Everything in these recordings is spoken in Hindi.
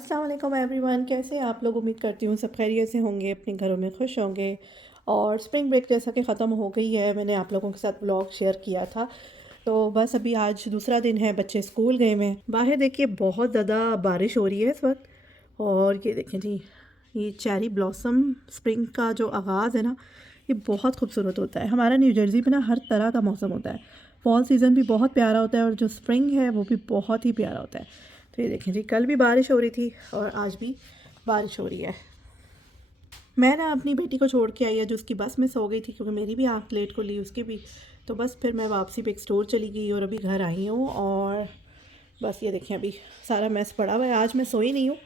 अस्सलाम वालेकुम एवरीवन, कैसे हैं आप लोग। उम्मीद करती हूँ सब खैरियत से होंगे, अपने घरों में खुश होंगे। और स्प्रिंग ब्रेक जैसा कि ख़त्म हो गई है, मैंने आप लोगों के साथ ब्लॉग शेयर किया था। तो बस अभी आज दूसरा दिन है, बच्चे स्कूल गए हुए हैं। बाहर देखिए बहुत ज़्यादा बारिश हो रही है इस वक्त। और ये देखें जी, ये चेरी ब्लॉसम स्प्रिंग का जो आगाज़ है ना, ये बहुत खूबसूरत होता है। हमारा न्यू जर्सी में ना हर तरह का मौसम होता है। फॉल सीज़न भी बहुत प्यारा होता है और जो स्प्रिंग है वो भी बहुत ही प्यारा होता है। तो ये देखें जी, कल भी बारिश हो रही थी और आज भी बारिश हो रही है। मैं ना अपनी बेटी को छोड़ के आई है जो उसकी बस में सो गई थी, क्योंकि मेरी भी आँख लेट को ली, उसकी भी। तो बस फिर मैं वापसी पे एक स्टोर चली गई और अभी घर आई हूँ। और बस ये देखें अभी सारा मैस पड़ा हुआ है। आज मैं सोई नहीं हूँ।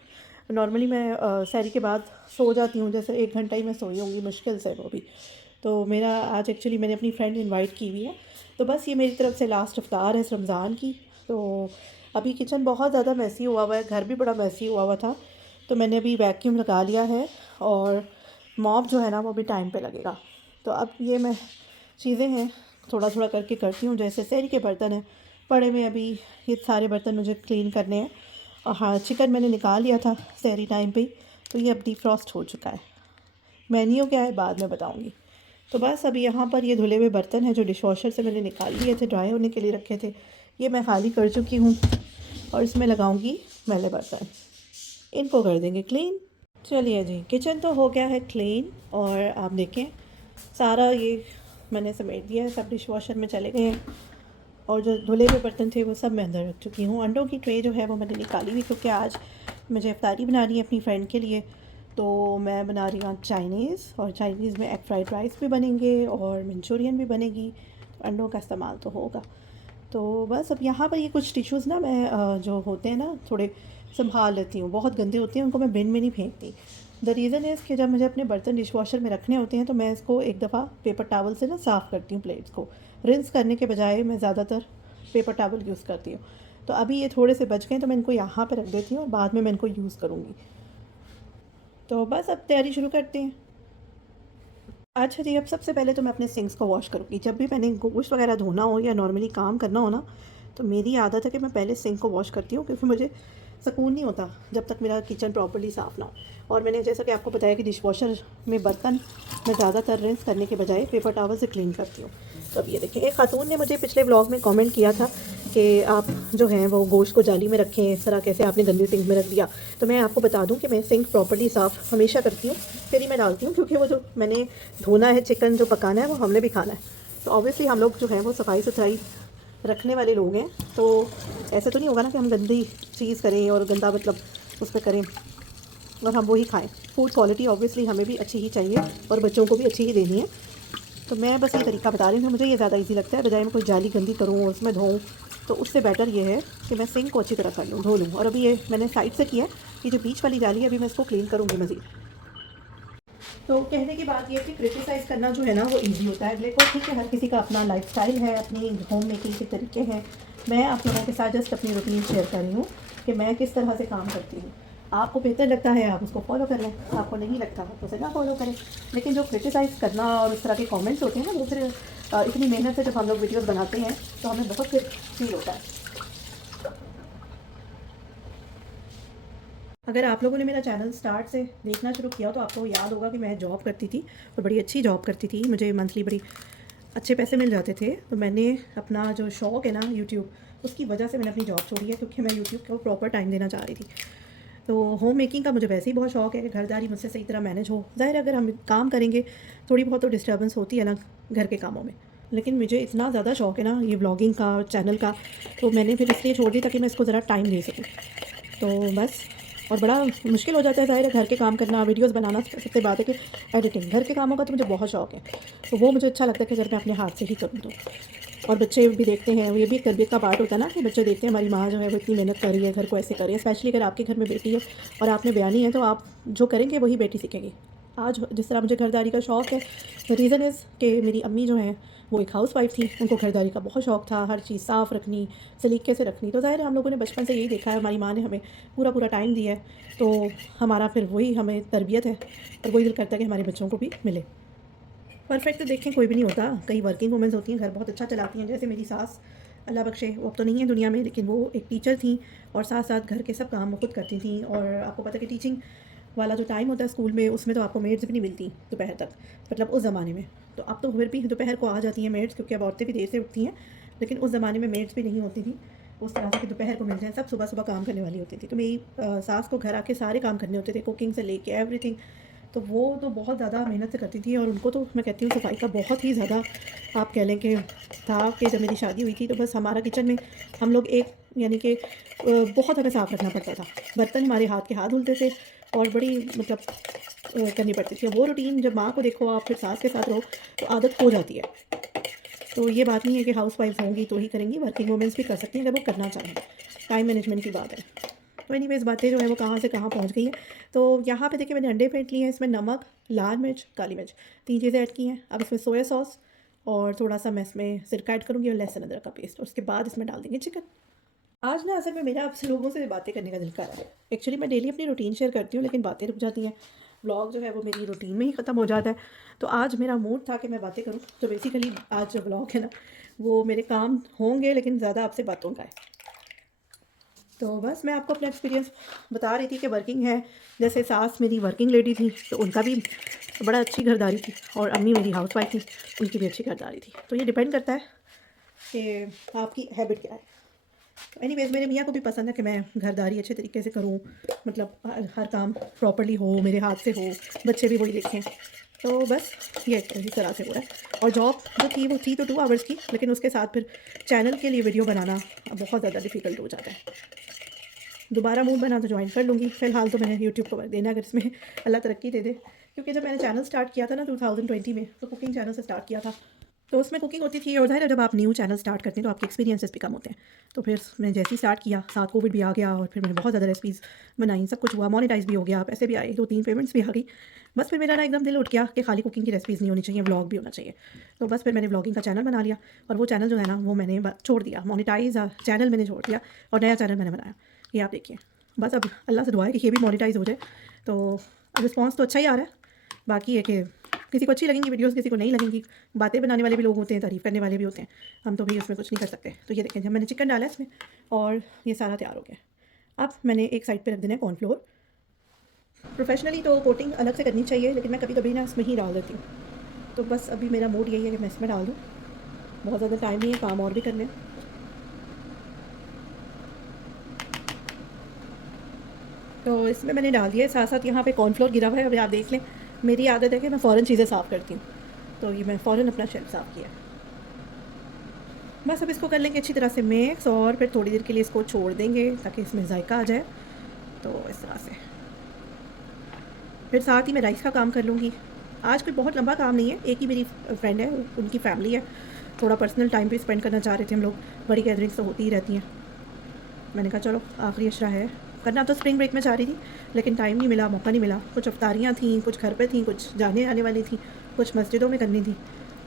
नॉर्मली मैं सहरी के बाद सो जाती हूँ, जैसे 1 घंटा ही मैं सोई होंगी मुश्किल से, वो भी। तो मेरा आज एक्चुअली मैंने अपनी फ्रेंड इनवाइट की हुई है। तो बस ये मेरी तरफ से लास्ट इफ्तार है इस रमज़ान की। तो अभी किचन बहुत ज़्यादा मैसी हुआ है, घर भी बड़ा मैसी हुआ था। तो मैंने अभी वैक्यूम लगा लिया है और मॉप जो है ना वो भी टाइम पे लगेगा। तो अब ये मैं चीज़ें हैं थोड़ा थोड़ा करके करती हूँ। जैसे सहरी के बर्तन हैं पड़े में, अभी ये सारे बर्तन मुझे क्लीन करने हैं। और हाँ, चिकन मैंने निकाल लिया था सहरी टाइम पे ही, तो ये अब डिफ्रॉस्ट हो चुका है। मेन्यू क्या है बाद में बताऊँगी। तो बस अभी यहाँ पर ये धुले हुए बर्तन हैं जो डिशवॉशर से मैंने निकाल लिए थे, ड्राई होने के लिए रखे थे, ये मैं खाली कर चुकी हूँ। और इसमें लगाऊंगी मैले बर्तन, इनको कर देंगे क्लीन। चलिए जी, किचन तो हो गया है क्लीन। और आप देखें सारा ये मैंने समेट दिया है, सब डिशवॉशर में चले गए हैं। और जो धुले हुए बर्तन थे वो सब मैं अंदर रख चुकी हूँ। अंडों की ट्रे जो है वो मैंने निकाली हुई, क्योंकि आज मुझे इफ्तारी बनानी है अपनी फ्रेंड के लिए। तो मैं बना रही हूँ चाइनीज़, और चाइनीज़ में एग फ्राइड राइस भी बनेंगे और मंचूरियन भी बनेगी। तो अंडों का इस्तेमाल तो होगा। तो बस अब यहाँ पर ये कुछ टिश्यूज़ ना मैं जो होते हैं ना थोड़े संभाल लेती हूँ। बहुत गंदे होते हैं, उनको मैं बिन में नहीं फेंकती। द रीज़न इज़ कि जब मुझे अपने बर्तन डिशवॉशर में रखने होते हैं तो मैं इसको एक दफ़ा पेपर टावल से ना साफ़ करती हूँ प्लेट्स को। रिंस करने के बजाय मैं ज़्यादातर पेपर टावल यूज़ करती हूँ। तो अभी ये थोड़े से बच गए तो मैं इनको यहाँ पर रख देती हूँ और बाद में मैं इनको यूज़ करूँगी। तो बस अब तैयारी शुरू करते हैं। अच्छा जी, अब सबसे पहले तो मैं अपने सिंक्स को वॉश करूँगी। जब भी मैंने गोश्त वगैरह धोना हो या नॉर्मली काम करना हो ना, तो मेरी आदत है कि मैं पहले सिंक को वॉश करती हूँ, क्योंकि मुझे सुकून नहीं होता जब तक मेरा किचन प्रॉपर्ली साफ़ ना हो। और मैंने जैसा कि आपको बताया कि डिशवॉशर में बर्तन मैं ज़्यादातर रिंस करने के बजाय पेपर टावल से क्लीन करती हूँ। तो अब ये देखिए, एक खातून ने मुझे पिछले ब्लॉग में कमेंट किया था कि आप जो हैं वो गोश्त को जाली में रखें, इस तरह कैसे आपने गंदी सिंक में रख दिया। तो मैं आपको बता दूं कि मैं सिंक प्रॉपर्ली साफ़ हमेशा करती हूँ, फिर ही मैं डालती हूँ, क्योंकि वो जो मैंने धोना है, चिकन जो पकाना है वो हमने भी खाना है। तो ऑब्वियसली हम लोग जो हैं वो सफाई सुथराई रखने वाले लोग हैं। तो ऐसे तो नहीं होगा ना कि हम गंदी चीज़ करें और गंदा मतलब उस पर करें और हम वही खाएं। फूड क्वालिटी ऑब्वियसली हमें भी अच्छी ही चाहिए और बच्चों को भी अच्छी ही देनी है। तो मैं बस ये तरीका बता रही हूँ, मुझे ये ज़्यादा इजी लगता है, बजाय मैं कोई जाली गंदी करूँ और उसमें धोऊँ। तो उससे बेटर ये है कि मैं सिंक को अच्छी तरह कर लूँ, धो लूँ। और अभी ये मैंने साइड से किया है, ये जो बीच वाली जाली है अभी मैं इसको क्लीन करूँगी मज़ीद। तो कहने की बात ये है कि क्रिटिसाइज़ करना जो है ना वो ईजी होता है। देखो ठीक है, हर किसी का अपना लाइफस्टाइल है, अपनी होम मेकिंग के तरीके हैं। मैं आप लोगों के साथ जस्ट अपनी रूटीन शेयर कर रही हूँ कि मैं किस तरह से काम करती हूँ। आपको बेहतर लगता है आप उसको फॉलो कर लें, आपको नहीं लगता तो उसे ना फॉलो करें। लेकिन जो क्रिटिसाइज़ करना और उस तरह के कमेंट्स होते हैं ना, वो फिर इतनी मेहनत से जब हम लोग वीडियोज़ बनाते हैं तो हमें बहुत फिर फील होता है। अगर आप लोगों ने मेरा चैनल स्टार्ट से देखना शुरू किया तो आपको याद होगा कि मैं जॉब करती थी और बड़ी अच्छी जॉब करती थी, मुझे मंथली बड़ी अच्छे पैसे मिल जाते थे। तो मैंने अपना जो शौक़ है ना यूट्यूब, उसकी वजह से मैंने अपनी जॉब छोड़ी है, क्योंकि मैं यूट्यूब को प्रॉपर टाइम देना चाह रही थी। तो होम मेकिंग का मुझे वैसे ही बहुत शौक़ है कि घरदारी मुझसे सही तरह मैनेज हो। ज़ाहिर है अगर हम काम करेंगे थोड़ी बहुत तो डिस्टर्बेंस होती है ना घर के कामों में, लेकिन मुझे इतना ज़्यादा शौक़ है ना ये व्लॉगिंग का, चैनल का, तो मैंने फिर इसलिए छोड़ दी ताकि मैं इसको ज़रा टाइम दे सकूँ। तो बस, और बड़ा मुश्किल हो जाता है ज़ाहिर है घर के काम करना, वीडियोस बनाना। सबसे बात है कि एडिटिंग, घर के कामों का तो मुझे बहुत शौक़ है, तो वो मुझे अच्छा लगता है कि अगर मैं अपने हाथ से ही करूँ तो। और बच्चे भी देखते हैं, ये भी एक तरबियत का पार्ट होता है ना कि बच्चे देखते हैं हमारी माँ जो है वो इतनी मेहनत कर रही है, घर को ऐसे कर रही है। स्पेशली अगर आपके घर में बेटी है और आपने बयानी है, तो आप जो करेंगे वही बेटी सीखेगी। आज जिस तरह मुझे घरदारी का शौक़ है, द रीज़न इज़ कि मेरी अम्मी जो हैं वो एक हाउस वाइफ थी, उनको घरदारी का बहुत शौक़ था, हर चीज़ साफ़ रखनी, सलीके से रखनी। तो ज़ाहिर है हम लोगों ने बचपन से यही देखा है, हमारी माँ ने हमें पूरा पूरा टाइम दिया है, तो हमारा फिर वही हमें तरबियत है और वही दिल करता है कि हमारे बच्चों को भी मिले। परफेक्ट तो देखें कोई भी नहीं होता, कई वर्किंग वुमेंस होती हैं, घर बहुत अच्छा चलाती हैं, जैसे मेरी सास अल्लाह बख्शे, वो अब तो नहीं है दुनिया में, लेकिन वो एक टीचर थी और साथ साथ घर के सब काम वो खुद करती थी। और आपको पता है कि टीचिंग वाला जो टाइम होता है स्कूल में, उसमें तो आपको मेड्स भी नहीं मिलती दोपहर तक, मतलब उस ज़माने में। तो अब तो फिर भी दोपहर को आ जाती हैं मेड्स, क्योंकि अब औरतें भी देर से उठती हैं, लेकिन उस ज़माने में मेड्स भी नहीं होती थी उस तरह से कि दोपहर को मिल जाए। सब सुबह सुबह काम करने वाली होती थी। तो मेरी सास को घर आके सारे काम करने होते थे, कुकिंग से लेके एवरीथिंग। तो वो तो बहुत ज़्यादा मेहनत से करती थी, और उनको तो मैं कहती हूँ सफाई का बहुत ही ज़्यादा आप कह लें कि था, कि जब मेरी शादी हुई थी तो बस हमारा किचन में हम लोग एक यानी कि बहुत हमें साफ़ रखना पड़ता था। बर्तन हमारे हाथ के हाथ धुलते थे, और बड़ी मतलब करनी पड़ती थी। वो रूटीन जब माँ को देखो आप, फिर सास के साथ रहो, तो आदत हो जाती है। तो ये बात नहीं है कि हाउस वाइफ होंगी तो ही करेंगी, वर्किंग वुमेंस भी कर सकती हैं अगर वो करना चाहें। टाइम मैनेजमेंट की बात है। तो एनीवेज़ बातें जो है वो कहाँ से कहाँ पहुँच गई हैं। तो यहाँ पे देखिए मैंने अंडे फेंट लिए हैं, इसमें नमक, लाल मिर्च, काली मिर्च, 3 चीज़ें ऐड की हैं। अब इसमें सोया सॉस और थोड़ा-सा मैं इसमें सिरका ऐड करूँगी, और लहसुन अदरक का पेस्ट, और उसके बाद इसमें डाल देंगे चिकन। आज ना असल में मेरा आपसे लोगों से बातें करने का दिल कर रहा है। एक्चुअली मैं डेली अपनी रूटीन शेयर करती हूँ, लेकिन बातें रुक जाती हैं। व्लॉग जो है वो मेरी रूटीन में ही ख़त्म हो जाता है। तो आज मेरा मूड था कि मैं बातें करूँ। तो बेसिकली आज जो व्लॉग है ना, वो मेरे काम होंगे, लेकिन ज़्यादा आपसे बातों का है। तो बस मैं आपको अपना एक्सपीरियंस बता रही थी कि वर्किंग है। जैसे सास मेरी वर्किंग लेडी थी, तो उनका भी बड़ा अच्छी घरदारी थी, और अम्मी मेरी हाउस वाइफ थी, उनकी भी अच्छी घरदारी थी। तो ये डिपेंड करता है कि आपकी हैबिट क्या है। तो एनीवेज़ मेरे मियाँ को भी पसंद है कि मैं घरदारी अच्छे तरीके से करूँ, मतलब हर काम प्रॉपर्ली हो, मेरे हाथ से हो, बच्चे भी वही देखें। तो बस ये इस तरह से हो रहा है। और जॉब जो थी वो थी तो 2 आवर्स की, लेकिन उसके साथ फिर चैनल के लिए वीडियो बनाना बहुत ज़्यादा डिफ़िकल्ट हो जाता है। दोबारा मूड बना तो ज्वाइन कर लूँगी। फ़िलहाल तो मैंने यूट्यूब को देना, अगर इसमें अल्लाह तरक्की दे दे। क्योंकि जब मैंने चैनल स्टार्ट किया था ना 2020 में, तो कुकिंग चैनल से स्टार्ट किया था। तो उसमें कुकिंग होती थी, और ज़ाहिर है जब आप न्यू चैनल स्टार्ट करते हैं तो आपके एक्सपीरियंसेस भी कम होते हैं। तो फिर मैंने जैसे ही स्टार्ट किया, साथ कोविड भी आ गया, और फिर मैंने बहुत ज़्यादा रेसिपीज़ बनाई, सब कुछ हुआ, मोनेटाइज़ भी हो गया, पैसे भी आए, 2-3 पेमेंट्स भी आ गई। बस फिर मेरा ना एकदम दिल उठ गया कि खाली कुकिंग की रेसिपीज़ नहीं होनी चाहिए, व्लॉग भी होना चाहिए। तो बस फिर मैंने व्लॉगिंग का चैनल बना लिया, और वो चैनल जो है ना वो मैंने छोड़ दिया, मोनेटाइज़ चैनल मैंने छोड़ दिया, और नया चैनल मैंने बनाया। ये आप देखिए। बस अब अल्लाह से दुआ है कि ये भी मोनेटाइज़ हो जाए। तो रिस्पॉन्स तो अच्छा ही आ रहा है। बाकी है कि किसी को अच्छी लगेंगी वीडियोस, किसी को नहीं लगेंगी। बातें बनाने वाले भी लोग होते हैं, तारीफ़ करने वाले भी होते हैं। हम तो भाई उसमें कुछ नहीं कर सकते। तो ये देखें, जब मैंने चिकन डाला इसमें, और ये सारा तैयार हो गया। अब मैंने एक साइड पे रख देना है कॉर्नफ्लोर। प्रोफेशनली तो कोटिंग अलग से करनी चाहिए, लेकिन मैं कभी कभी ना इसमें ही डाल देती हूँ। तो बस अभी मेरा मूड यही है कि मैं इसमें डाल दूँ। बहुत ज़्यादा टाइम नहीं है, काम और भी करने हैं। तो इसमें मैंने डाल दिया है, साथ साथ यहाँ पे कॉर्नफ्लोर गिरा हुआ है। अभी आप देख लें, मेरी आदत है कि मैं फ़ौरन चीज़ें साफ़ करती हूँ। तो ये मैं फ़ौरन अपना शेल्फ साफ़ किया है। बस अब इसको कर लेंगे अच्छी तरह से मिक्स, और फिर थोड़ी देर के लिए इसको छोड़ देंगे ताकि इसमें जायका आ जाए। तो इस तरह से फिर साथ ही मैं राइस का काम कर लूँगी। आज कोई बहुत लंबा काम नहीं है। एक ही मेरी फ्रेंड है, उनकी फैमिली है, थोड़ा पर्सनल टाइम भी स्पेंड करना चाह रहे थे हम लोग। बड़ी गैदरिंग्स तो होती ही रहती हैं। मैंने कहा चलो आखिरी अशरा है करना। तो स्प्रिंग ब्रेक में चाह रही थी, लेकिन टाइम नहीं मिला, मौका नहीं मिला। कुछ अफ्तारियाँ थीं, कुछ घर पे थीं, कुछ जाने आने वाली थी, कुछ मस्जिदों में करनी थी।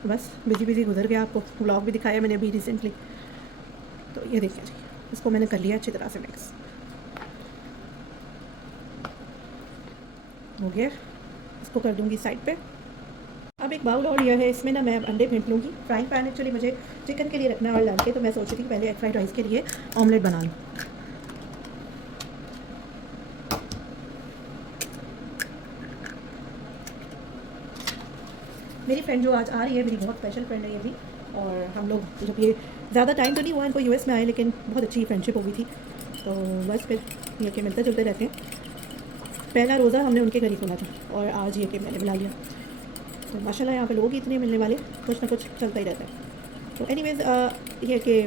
बस बिजी गुजर गया। आपको व्लॉग भी दिखाया मैंने अभी रिसेंटली। तो ये देखिए जी, इसको मैंने कर लिया अच्छी तरह से मिक्स हो गया। इसको कर दूँगी साइड पे। अब एक बाउल और लिया है, इसमें ना मैं अंडे फेंट लूँगी। फ्राइंग पैन एक्चुअली मुझे चिकन के लिए रखना है ऑयल डाल के, तो मैं सोच रही थी कि पहले एग फ्राइड राइस के लिए ऑमलेट बना लूँ। मेरी फ्रेंड जो आज आ रही है, मेरी बहुत स्पेशल फ्रेंड है ये भी। और हम लोग जब ये ज़्यादा टाइम तो नहीं हुआ इनको यूएस में आए, लेकिन बहुत अच्छी फ्रेंडशिप हो गई थी। तो बस फिर ये कि मिलते जुलते रहते हैं। पहला रोज़ा हमने उनके घर ही खोला था, और आज ये कि मैंने बुला लिया। तो माशाल्लाह यहाँ पे लोग ही इतने मिलने वाले, कुछ ना कुछ चलता ही रहता है। तो एनीवेज़ ये कि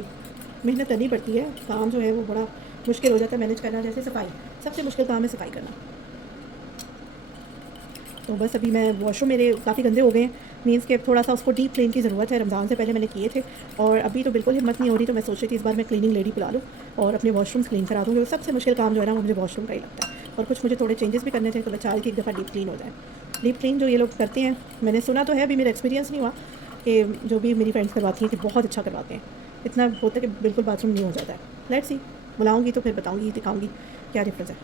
मेहनत करनी पड़ती है। काम जो है वो बड़ा मुश्किल हो जाता है मैनेज करना। जैसे सफाई, सबसे मुश्किल काम है सफाई करना। तो बस अभी मैं वॉशरूम मेरे काफ़ी गंदे हो गए हैं, मीन्स कि थोड़ा सा उसको डीप क्लीन की ज़रूरत है। रमज़ान से पहले मैंने किए थे, और अभी तो बिल्कुल हिम्मत नहीं हो रही। तो मैं सोच रही थी इस बार मैं क्लीनिंग लेडी बुला लूँ और अपने वॉशरूम्स क्लीन करा दूँगी। सबसे मुश्किल काम जो है ना वो मुझे वॉशरूम का ही लगता है। और कुछ मुझे थोड़े चेंजेस भी करने थे, तो मैं चाह रही थी एक दफ़ा डीप क्लीन हो जाए। डीप क्लीन जो ये लोग करते हैं, मैंने सुना तो है, अभी मेरा एक्सपीरियंस नहीं हुआ, कि जो भी मेरी फ्रेंड्स करवाती हैं कि बहुत अच्छा करवाते हैं। इतना होता है कि बिल्कुल बाथरूम नहीं हो जाता है। लेट्स सी, बुलाऊँगी तो फिर बताऊँगी, दिखाऊँगी क्या डिफरेंस है।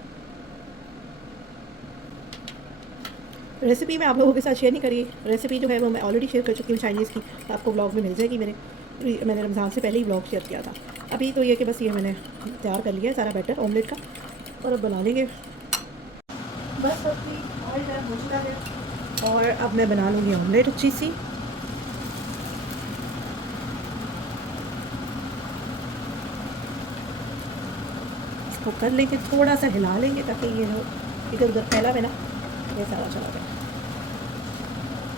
रेसिपी मैं आप लोगों के साथ शेयर नहीं करी। रेसिपी जो है वो मैं ऑलरेडी शेयर कर चुकी हूँ चाइनीज़ की, तो आपको ब्लॉग में मिल जाएगी मेरे। मैंने रमज़ान से पहले ही व्लॉग शेयर किया था। अभी तो ये कि बस ये मैंने तैयार कर लिया है सारा बैटर ऑमलेट का, और अब बना लेंगे। बस अभी ऑयल गर्म हो चुका है और अब मैं बना लूँगी ऑमलेट अच्छी सी। इसको कर लेंगे, थोड़ा सा हिला लेंगे ताकि ये इधर उधर फैला हुआ ना ये सारा चला जाए।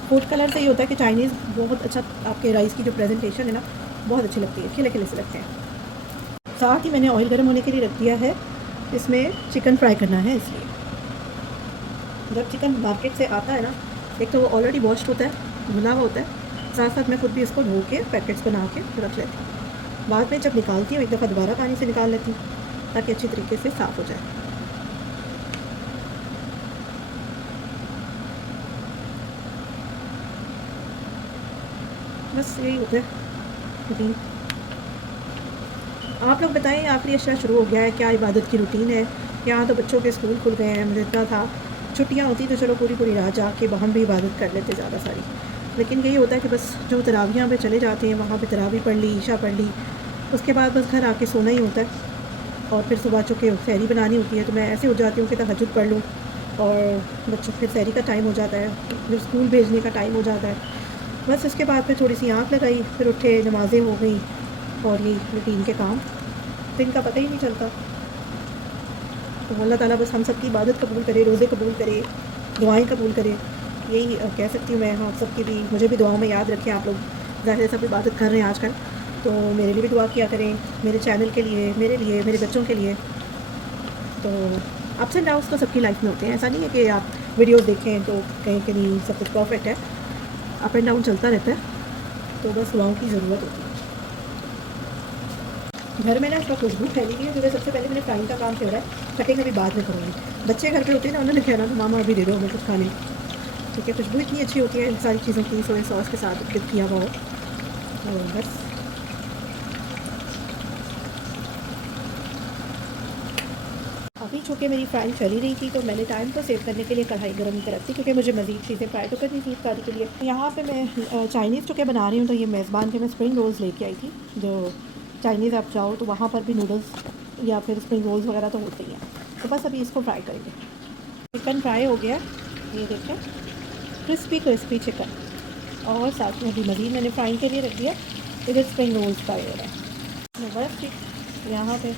फूड कलर से ये होता है कि चाइनीज़ बहुत अच्छा आपके राइस की जो प्रेजेंटेशन है ना बहुत अच्छी लगती है, खिले खिले से लगते हैं। साथ ही मैंने ऑयल गर्म होने के लिए रख दिया है, इसमें चिकन फ्राई करना है। इसलिए जब चिकन मार्केट से आता है ना, एक तो वो ऑलरेडी वॉश होता है, धुला हुआ होता है, साथ साथ मैं खुद भी इसको धो के पैकेट्स बना के रख लेती हूँ। बाद में जब निकालती हूँ एक दफ़ा दोबारा पानी से निकाल लेती हूँ ताकि अच्छी तरीके से साफ़ हो जाए। बस यही होता है रूटीन। आप लोग बताएं आखिरी अशरा शुरू हो गया है, क्या इबादत की रूटीन है? यहाँ तो बच्चों के स्कूल खुल गए हैं। मुझे इतना था छुट्टियाँ होती तो चलो पूरी पूरी रात जाके हम भी इबादत कर लेते ज़्यादा सारी, लेकिन यही होता है कि बस जो तरावियाँ पे चले जाते हैं वहाँ पे तरावी पढ़ ली, ईशा पढ़ ली, उसके बाद बस घर आके सोना ही होता है। और फिर सुबह चूँकि सहरी बनानी होती है तो मैं ऐसे हो जाती हूँ कि तहज्जुद पढ़ लूँ, और बच्चों फिर सहरी का टाइम हो जाता है, फिर स्कूल भेजने का टाइम हो जाता है। बस इसके बाद फिर थोड़ी सी आँख लगाई, फिर उठे, नमाज़ें हो गई, और यही रूटीन के काम, दिन का पता ही नहीं चलता। तो अल्लाह ताला बस हम सब की इबादत कबूल करे, रोज़े कबूल करे, दुआएं कबूल करे, यही कह सकती हूँ मैं। हाँ, सब की भी, मुझे भी दुआओं में याद रखें आप लोग। ज़ाहिर है सब इबादत कर रहे हैं आजकल, तो मेरे लिए भी दुआ किया करें, मेरे चैनल के लिए, मेरे बच्चों के लिए। तो अप्स एंड डाउन्स तो सबकी लाइफ में होते हैं, ऐसा नहीं है कि आप वीडियोस देखें तो कहीं कि नहीं सब कुछ परफेक्ट है, अप एंड डाउन चलता रहता है। तो बस दुआओं की ज़रूरत होती है। घर में ना इसका खुशबू फैली हुई है, क्योंकि सबसे पहले मैंने फ्राइंग का काम किया है, कटिंग अभी बाद में करूँगी। बच्चे घर पे होते हैं ना, उन्होंने कहना तो मामा अभी दे दो हमें कुछ खाने, ठीक है। खुशबू इतनी अच्छी होती है इन सारी चीज़ों की, सोया सॉस के साथ डिप किया हुआ हो, तो बस। अभी चूँकि मेरी फ्राई चली रही थी तो मैंने टाइम को सेव करने के लिए कढ़ाई गर्म कर रखी, क्योंकि मुझे मज़ीद चीज़ें फ्राई तो करनी थी इफ्तारी के लिए। यहाँ पे मैं चाइनीज़ चूँकि बना रही हूँ, तो ये मेज़बान के मैं स्प्रिंग रोल्स लेके आई थी। जो चाइनीज़ आप जाओ तो वहाँ पर भी नूडल्स या फिर स्प्रिंग रोल्स वगैरह तो होते ही हैं। तो बस अभी इसको फ्राई करेंगे। चिकन फ्राई हो गया, ये देखें, क्रिस्पी क्रिस्पी चिकन, और साथ में अभी मज़ीद मैंने फ्राई के लिए रख दिया। इधर स्प्रिंग रोल्स फ्राई हो रहा है। बस ठीक, यहाँ पे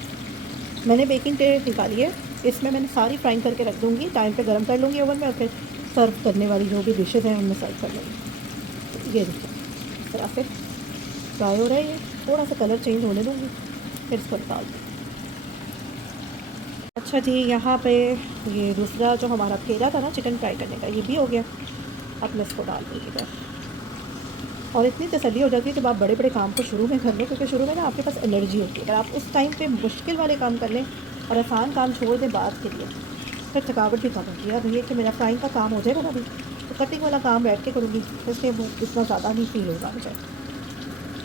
मैंने बेकिंग ट्रे निकाली है, इसमें मैंने सारी फ्राइंग करके रख दूँगी, टाइम पे गर्म कर लूँगी ओवन में, और फिर सर्व करने वाली जो भी डिशेज़ हैं उनमें सर्व कर लूँगी। ये देखिए इस तरह से फ्राई हो रहा है, ये थोड़ा सा कलर चेंज होने दूँगी, फिर इसको निकाल दूँगी। अच्छा जी, यहाँ पे ये दूसरा जो हमारा फेरा था ना चिकन फ्राई करने का, ये भी हो गया। अब मैं इसको डाल दूँगी इधर, और इतनी तसल्ली हो जाती है जब आप बड़े बड़े काम को शुरू में कर लो, क्योंकि शुरू में ना आपके पास एनर्जी होती है। अगर आप उस टाइम पे मुश्किल वाले काम कर लें और आसान काम छोड़ दें बाद के लिए, फिर थकावट भी कम होती है। अब ये कि मेरा फ्राइंग का काम हो जाएगा ना अभी, तो कटिंग वाला काम बैठ के करूँगी, इसलिए वो इतना ज़्यादा नहीं फील होगा मुझे।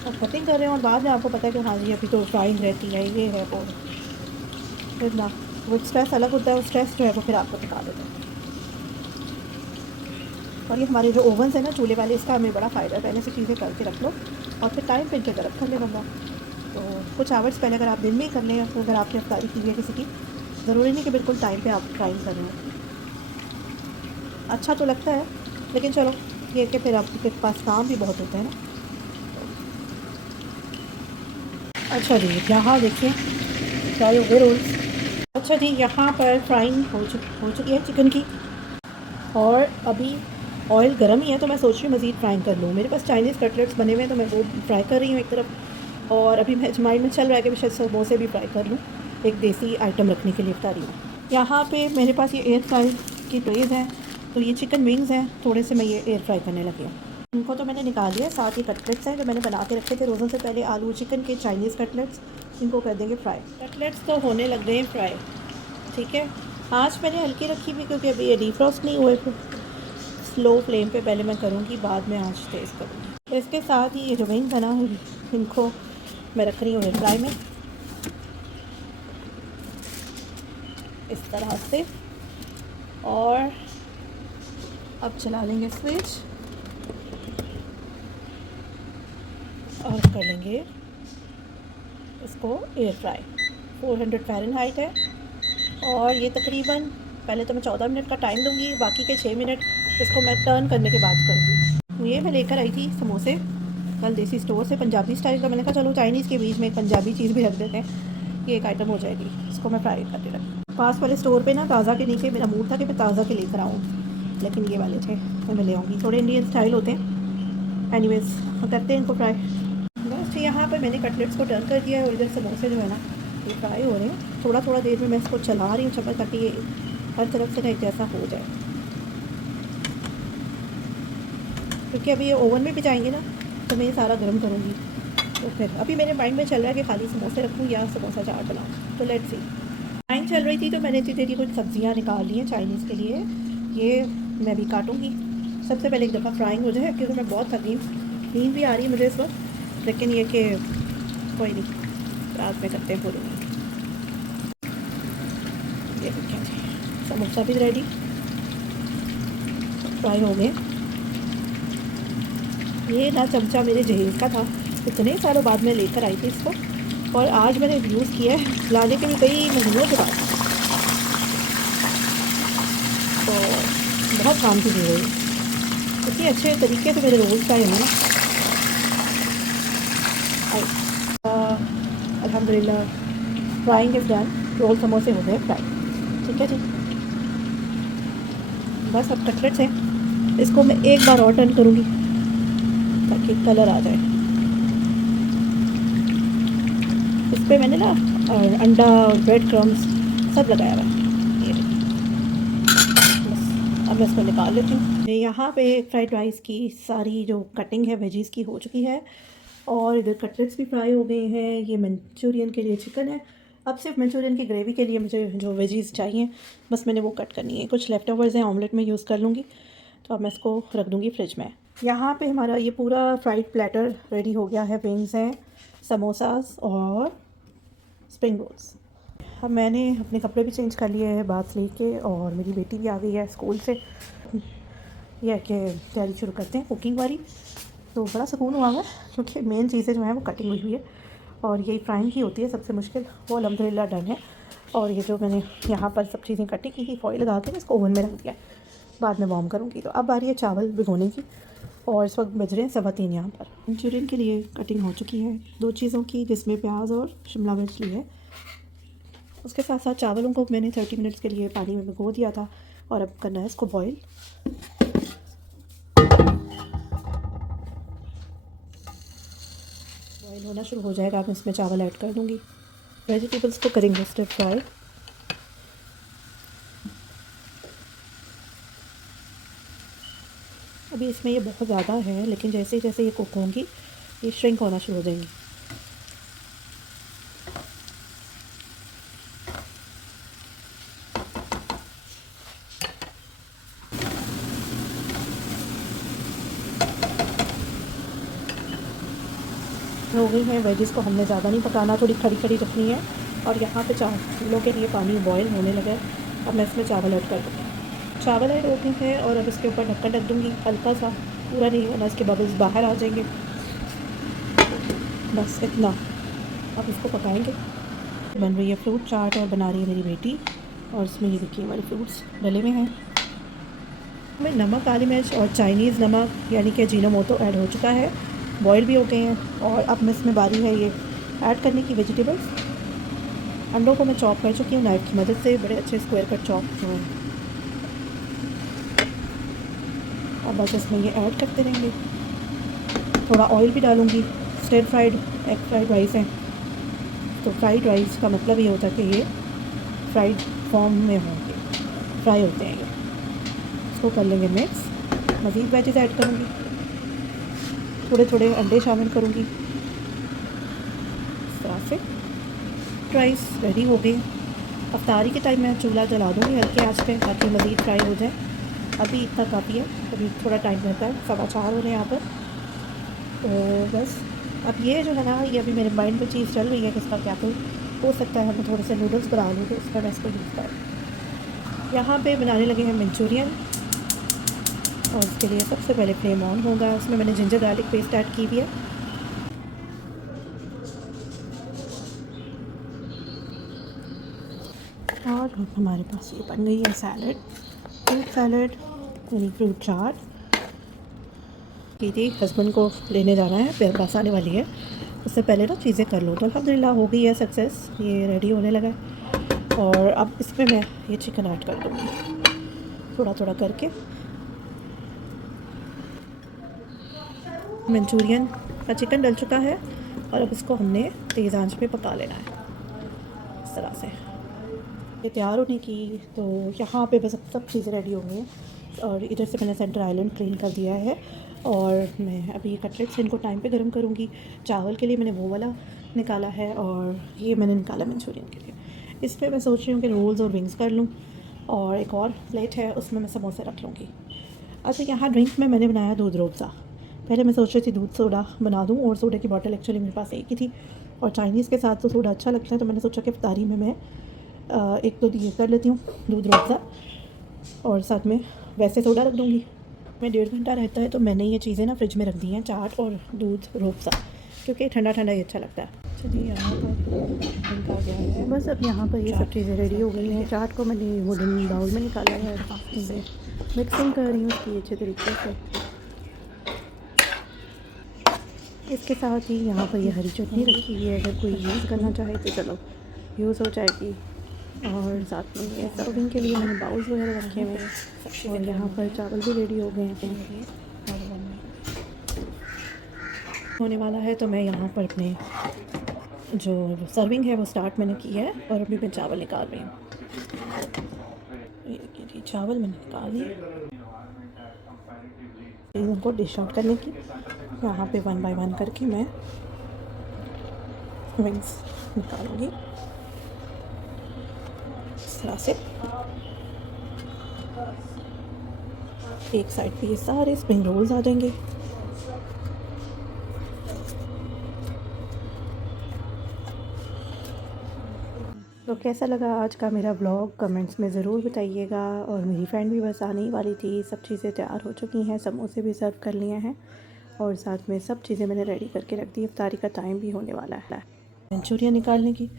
और कटिंग कर रहे हैं और बाद में आपको पता है कि हाँ जी अभी तो फ्राइंग रहती है, ये है वो, फिर ना वो स्ट्रेस अलग होता है, वो स्ट्रेस जो है वो फिर आपको थका देता है। और ये हमारे जो ओवन्स हैं ना चूल्हे वाले, इसका हमें बड़ा फ़ायदा है, पहले से चीज़ें करके रख लो और फिर टाइम पे इनके गर्म कर ले बंदा। तो कुछ आवर्स पहले अगर आप दिन में ही कर लें, तो अगर आपने अफ्तारी की है किसी की, ज़रूरी नहीं कि बिल्कुल टाइम पे आप फ्राइंग कर रहे हो। अच्छा तो लगता है, लेकिन चलो ये कि फिर आपके पास काम भी बहुत होता है ना। अच्छा जी, यहाँ देखिए फ्राई हो गए रोल्स। अच्छा जी, यहाँ पर फ्राइंग हो चुकी है चिकन की, और अभी ऑयल गर्म ही है, तो मैं सोच रही हूँ मज़ीद फ्राई कर लूँ। मेरे पास चाइनीज़ कटलेट्स बने हुए हैं, तो मैं वो फ्राई कर रही हूँ एक तरफ, और अभी मैं माइंड में चल रहा है कि मैं शायद समोसे भी फ्राई कर लूँ, एक देसी आइटम रखने के लिए इफ्तारी में। यहाँ पे मेरे पास ये एयर फ्राई की ट्रेज़ हैं, तो ये चिकन विंग्स हैं, थोड़े से मैं ये एयर फ्राई करने लगी हूँ। इनको तो मैंने निकाल लिया। साथ ही कटलेट्स हैं जो मैंने बना के रखे थे रोज़ों से पहले, आलू चिकन के चाइनीज़ कटलेट्स, इनको कर देंगे फ्राई। कटलेट्स तो होने लग गए हैं फ्राई, ठीक है। आँच मैंने हल्की रखी हुई क्योंकि अभी ये डीफ्रॉस्ट नहीं हुए, स्लो फ्लेम पे पहले मैं करूँगी, बाद में आँच तेज़ करूँगी। तो इसके साथ ही ये जो विंग्स है ना, इनको मैं रख रही हूँ एयर फ्राई में इस तरह से, और अब चला लेंगे स्विच, और कर लेंगे इसको एयर फ्राई। 400 फ़ारेनहाइट है और ये तकरीबन, पहले तो मैं 14 मिनट का टाइम दूंगी, बाकी के 6 मिनट इसको मैं टर्न करने के बाद करूँगी। ये मैं लेकर आई थी समोसे कल देसी स्टोर से, पंजाबी स्टाइल का। मैंने कहा चलो चाइनीज़ के बीच में एक पंजाबी चीज़ भी रख देते हैं, ये एक आइटम हो जाएगी। इसको मैं फ्राई करके रख, पास वाले स्टोर पे ना ताज़ा के नीचे मेरा मूड था कि मैं ताज़ा के लेकर आऊँ, लेकिन ये वाले थे तो मैं ले आऊँगी। थोड़े इंडियन स्टाइल होते हैं। एनीवेज करते हैं इनको फ्राई। बस यहाँ पर मैंने कटलेट्स को टर्न कर दिया है और इधर समोसे जो है ना ये फ्राई हो रहे हैं। थोड़ा थोड़ा देर में मैं इसको चला रही हूँ चम्मच, ताकि ये हर तरफ से ना एक जैसा हो जाए, क्योंकि अभी ये ओवन में भी जाएंगे ना तो मैं ये सारा गर्म करूँगी। तो फिर अभी मेरे माइंड में चल रहा है कि खाली समोसे रखूँ या समोसा चाट बनाऊँ, तो लेट्स सी। टाइम चल रही थी तो मैंने इतनी देरी कुछ सब्जियाँ निकाल ली हैं चाइनीज़ के लिए, ये मैं भी काटूँगी। सबसे पहले एक दफ़ा फ्राइंग हो जाए, क्योंकि मैं बहुत थकी हूँ, नींद भी आ रही है मुझे इस वक्त, लेकिन ये कि कोई नहीं, रात में करते हैं पूरी नींद। ये देखें जी, समोसा भी रेडी, फ्राई हो गए। ये ना चमचा मेरे जहेज़ का था, इतने सालों बाद मैं लेकर आई थी इसको, और आज मैंने यूज़ किया है लाने के लिए कई महीनों के बाद, तो बहुत काम की चीज़ है इतनी अच्छे तरीके से मेरे रोज़ का है ना। अल्हम्दुलिल्लाह फ्राइंग इज़ डन, रोल समोसे हो गए फ्राई। ठीक है जी, बस अब कटलेट्स हैं, इसको मैं एक बार और टर्न करूँगी ताकि कलर आ जाए। इस पर मैंने ना अंडा और ब्रेड क्रम्स सब लगाया हुआ है। ये बस अब मैं इसको निकाल लेती हूँ। यहाँ पे फ्राइड राइस की सारी जो कटिंग है वेजीज़ की हो चुकी है, और इधर कटलेट्स भी फ्राई हो गए हैं। ये मंचूरियन के लिए चिकन है। अब सिर्फ मंचूरियन की ग्रेवी के लिए मुझे जो वेजीज़ चाहिए बस मैंने वो कट करनी है। कुछ लेफ़्ट ओवर्स हैं, ऑमलेट में यूज़ कर लूँगी, तो अब मैं इसको रख दूँगी फ्रिज में। यहाँ पे हमारा ये पूरा फ्राइड प्लेटर रेडी हो गया है। विंग्स हैं, समोसास और स्प्रिंग रोल्स। अब मैंने अपने कपड़े भी चेंज कर लिए हैं बाथ लेके, और मेरी बेटी भी आ गई है स्कूल से। यह है कि तैयारी शुरू करते हैं कुकिंग वाली। तो बड़ा सुकून हुआ है, क्योंकि मेन चीज़ें जो हैं वो कटिंग हुई है, और यही फ्राइंग की होती है सबसे मुश्किल, वो अल्हम्दुलिल्लाह डन है। और ये जो मैंने यहाँ पर सब चीज़ें कटी की थी फॉइल लगा के इसको ओवन में रख दिया, बाद में वार्म करूँगी। तो अब आ रही है चावल भिगोने की, और इस वक्त बज रहे हैं 3:15 यहाँ पर। मंचूरियन के लिए कटिंग हो चुकी है 2 चीज़ों की, जिसमें प्याज और शिमला मिर्च ली है। उसके साथ साथ चावलों को मैंने 30 मिनट्स के लिए पानी में भिगो दिया था, और अब करना है इसको बॉईल। बॉईल होना शुरू हो जाएगा, अब इसमें चावल ऐड कर दूँगी। वेजिटेबल्स को करेंगे स्टिर फ्राई। अभी इसमें ये बहुत ज़्यादा है, लेकिन जैसे जैसे ये कुक होंगी ये श्रिंक होना शुरू हो जाएंगी। हो गई है वेजिस को हमने ज़्यादा नहीं पकाना, थोड़ी खड़ी खड़ी रखनी है। और यहाँ पे चावलों के लिए पानी बॉयल होने लगा है। अब मैं इसमें चावल ऐड कर दूँगी। चावल ऐड होते हैं और अब इसके ऊपर ढक्कन रख दूँगी, हल्का सा, पूरा नहीं, वरना इसके बबल्स बाहर आ जाएंगे। बस इतना, अब इसको पकाएंगे। बन रही है फ्रूट चाट और बना रही है मेरी बेटी, और इसमें ये देखिए हमारे फ्रूट्स डले हुए हैं। में नमक, काली मिर्च और चाइनीज़ नमक यानी कि अजीनोमोटो ऐड हो चुका है, बॉयल भी हो गए हैं। और अब मैं इसमें बारी है ये ऐड करने की वेजिटेबल्स। अंडों को मैं चॉप कर चुकी हूँ नाइफ की मदद से, बड़े अच्छे स्क्वायर कट चॉप जो हैं। अब बस इसमें ये ऐड करते रहेंगे। थोड़ा ऑयल भी डालूँगी। Stir fried egg fried rice है, तो फ्राइड राइस का मतलब ये होता है कि ये फ्राइड फॉर्म में होंगे, फ्राई होते हैं ये। इसको कर लेंगे मिक्स। मज़ीद वेजेस ऐड करूँगी, थोड़े थोड़े अंडे शामिल करूँगी। इस तरह से राइस रेडी हो गई। अफ्तारी के टाइम मैं चूल्हा जला दूँगी हल्के आंच पे, ताकि मज़ीद फ्राई हो जाए। अभी इतना काफ़ी है, अभी थोड़ा टाइम रहता है। 4:15 हो रहे हैं यहाँ पर। तो बस अब ये जो है ना, ये अभी मेरे माइंड में चीज़ चल रही है कि इसका क्या हो सकता है। हमें थोड़े से नूडल्स बना लूँ तो इसका मैं इसको यूज़ करूँ। यहाँ पे बनाने लगे हैं मंचूरियन, और इसके लिए सबसे पहले फ्लेम ऑन होगा। उसमें मैंने जिंजर गार्लिक पेस्ट ऐड की हुई है। और हमारे पास ये बन गई है सैलड, फ्रूट सैलड यानी फ्रूट चाट। की थी हस्बैंड को लेने जाना है, फिर बस आने वाली है, उससे पहले ना चीज़ें कर लूँ। तो अल्हम्दुलिल्लाह हो गई है सक्सेस, ये रेडी होने लगा है। और अब इसमें मैं ये चिकन ऐड कर दूँगी थोड़ा थोड़ा करके। मंचूरियन का चिकन डल चुका है और अब इसको हमने तेज़ आंच पे पका लेना है इस तरह से। ये तैयार होने की तो यहाँ पे बस अब सब चीज़ें रेडी हो गई हैं और इधर से मैंने सेंटर आइलैंड क्लीन कर दिया है और मैं अभी कटलेट्स इनको टाइम पे गर्म करूँगी। चावल के लिए मैंने वो वाला निकाला है और ये मैंने निकाला मंचूरियन के लिए। इस पर मैं सोच रही हूँ कि रोल्स और विंग्स कर लूँ और एक और प्लेट है उसमें मैं समोसे रख लूँगी। अच्छा, यहाँ ड्रिंक में मैंने बनाया दूध रूअफ़ज़ा। पहले मैं सोच रही थी दूध सोडा बना दूँ और सोडे की बॉटल एक्चुअली मेरे पास एक ही थी और चाइनीज़ के साथ तो सोडा अच्छा लगता है, तो मैंने सोचा कि इफ्तारी में मैं एक तो ये कर लेती हूँ दूध रूअफ़ज़ा और साथ में वैसे सोडा रख दूँगी। मैं 1.5 घंटा रहता है तो मैंने ये चीज़ें ना फ्रिज में रख दी हैं, चाट और दूध रूअफ़ज़ा, क्योंकि ठंडा ठंडा ही अच्छा लगता है। चलिए यहाँ पर ड्रिंक आ गया है, बस अब यहाँ पर ये सब चीज़ें रेडी हो गई हैं। चाट को मैंने वुडन बाउल में निकाला है, इसे मिक्सिंग कर रही हूँ उसकी अच्छे तरीके से। इसके साथ ही यहाँ पर ये हरी चटनी रखी हुई है, अगर कोई यूज़ करना चाहे तो चलो यूज़ हो जाएगी। और साथ में ये सर्विंग के लिए मैंने बाउल्स वगैरह रखे हुए हैं और यहाँ पर चावल भी रेडी हो गए हैं होने वाला है। तो मैं यहाँ पर अपने जो सर्विंग है वो स्टार्ट मैंने की है और अभी मैं चावल निकाल रही हूँ। ये चावल मैंने निकाल दिए इनको डिश आउट करने की। यहाँ पे 1 बाय 1 करके मैं विंग्स निकालूंगी इस तरह से। एक साइड पे ये सारे स्प्रिंग रोल्स आ जाएंगे। तो कैसा लगा आज का मेरा व्लॉग कमेंट्स में ज़रूर बताइएगा। और मेरी फ्रेंड भी बस आने ही वाली थी, सब चीज़ें तैयार हो चुकी हैं, समोसे भी सर्व कर लिए हैं और साथ में सब चीज़ें मैंने रेडी करके रख दी। इफ्तारी का टाइम भी होने वाला है, मंचूरियन निकालने की।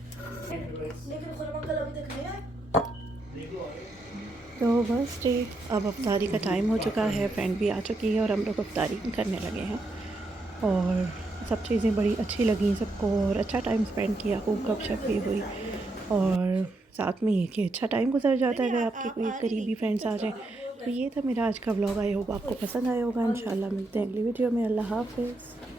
तो बस डे अब इफ्तारी का टाइम हो चुका है, फ्रेंड भी आ चुकी है और हम लोग इफ्तारी करने लगे हैं और सब चीज़ें बड़ी अच्छी लगी सबको और अच्छा टाइम स्पेंड किया, खूब गपशप भी हुई और साथ में ये कि अच्छा टाइम गुजर जाता है अगर आपके कोई करीबी फ्रेंड्स आ जाएं। तो ये था मेरा आज का व्लॉग। आई होप आपको पसंद आया होगा। इंशाल्लाह मिलते हैं अगली वीडियो में। अल्लाह हाफ़िज़।